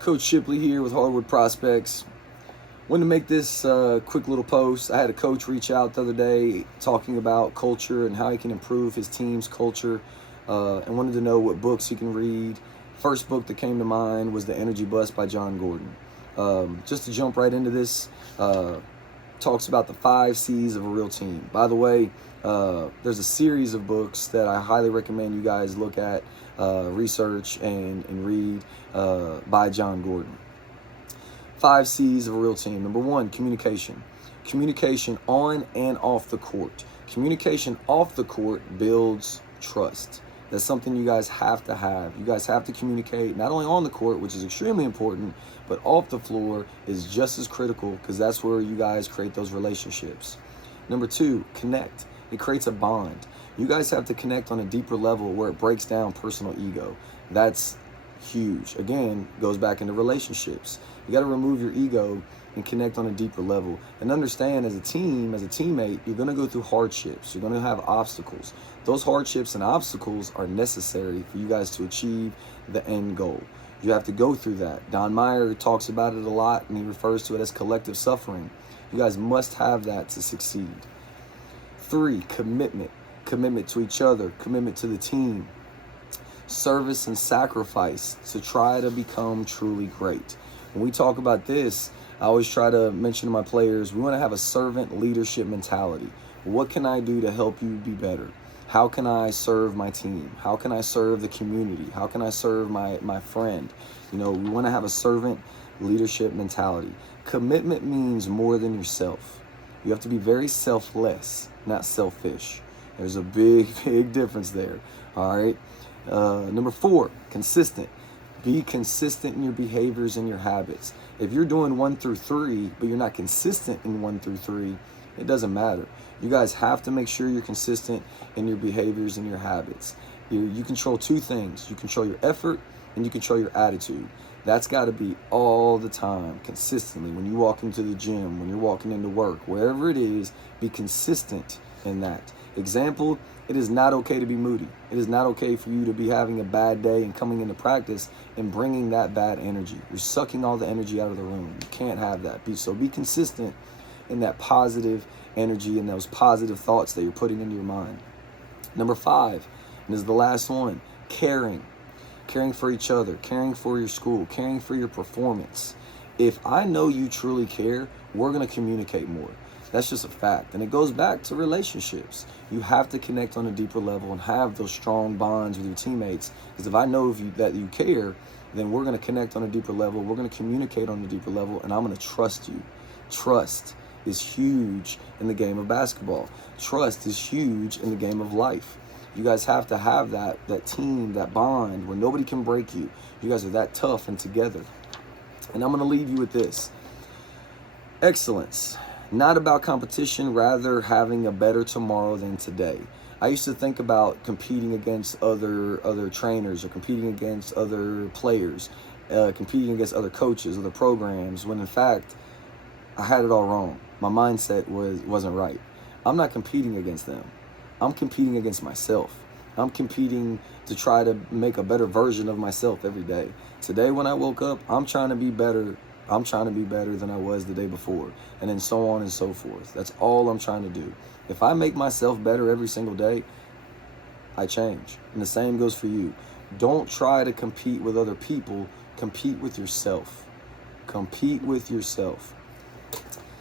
Coach Shipley here with Hardwood Prospects. Wanted to make this quick little post. I had a coach reach out the other day talking about culture and how he can improve his team's culture, and wanted to know what books he can read. First book that came to mind was The Energy Bus by Jon Gordon. Just to jump right into this, talks about the 5 C's of a real team. By the way, there's a series of books that I highly recommend you guys look at, research and read by Jon Gordon. 5 C's of a real team. Number 1, communication. Communication on and off the court. Communication off the court builds trust. That's something you guys have to have. You guys have to communicate not only on the court, which is extremely important, but off the floor is just as critical because that's where you guys create those relationships. Number 2, connect. It creates a bond. You guys have to connect on a deeper level where it breaks down personal ego. That's huge. Again, goes back into relationships. You got to remove your ego and connect on a deeper level. And understand, as a team, as a teammate, you're going to go through hardships. You're going to have obstacles. Those hardships and obstacles are necessary for you guys to achieve the end goal. You have to go through that. Don Meyer talks about it a lot, and he refers to it as collective suffering. You guys must have that to succeed. 3, commitment. Commitment to each other, commitment to the team. Service and sacrifice to try to become truly great. When we talk about this, I always try to mention to my players, we want to have a servant leadership mentality. What can I do to help you be better? How can I serve my team? How can I serve the community? How can I serve my friend? We want to have a servant leadership mentality. Commitment means more than yourself. You have to be very selfless, not selfish. There's a big difference there. All right. Number 4, consistent. Be consistent in your behaviors and your habits. If you're doing 1 through 3, but you're not consistent in 1 through 3, it doesn't matter. You guys have to make sure you're consistent in your behaviors and your habits. You control 2 things. You control your effort and you control your attitude. That's got to be all the time, consistently. When you walk into the gym, when you're walking into work, wherever it is, be consistent in that. Example, it is not okay to be moody. It is not okay for you to be having a bad day and coming into practice and bringing that bad energy. You're sucking all the energy out of the room. You can't have that. So be consistent in that positive energy and those positive thoughts that you're putting into your mind. Number 5, and this is the last one, caring. Caring for each other, caring for your school, caring for your performance. If I know you truly care, we're going to communicate more. That's just a fact. And it goes back to relationships. You have to connect on a deeper level and have those strong bonds with your teammates. Because if I know that you care, then we're going to connect on a deeper level. We're going to communicate on a deeper level, and I'm going to trust you. Trust is huge in the game of basketball. Trust is huge in the game of life. You guys have to have that team, that bond where nobody can break you. You guys are that tough and together. And I'm going to leave you with this. Excellence. Not about competition, rather having a better tomorrow than today. I used to think about competing against other trainers or competing against other players, competing against other coaches, other programs, when in fact, I had it all wrong. My mindset wasn't right. I'm not competing against them. I'm competing against myself. I'm competing to try to make a better version of myself every day. Today when I woke up, I'm trying to be better. I'm trying to be better than I was the day before, and then so on and so forth. That's all I'm trying to do. If I make myself better every single day, I change. And the same goes for you. Don't try to compete with other people. Compete with yourself. Compete with yourself.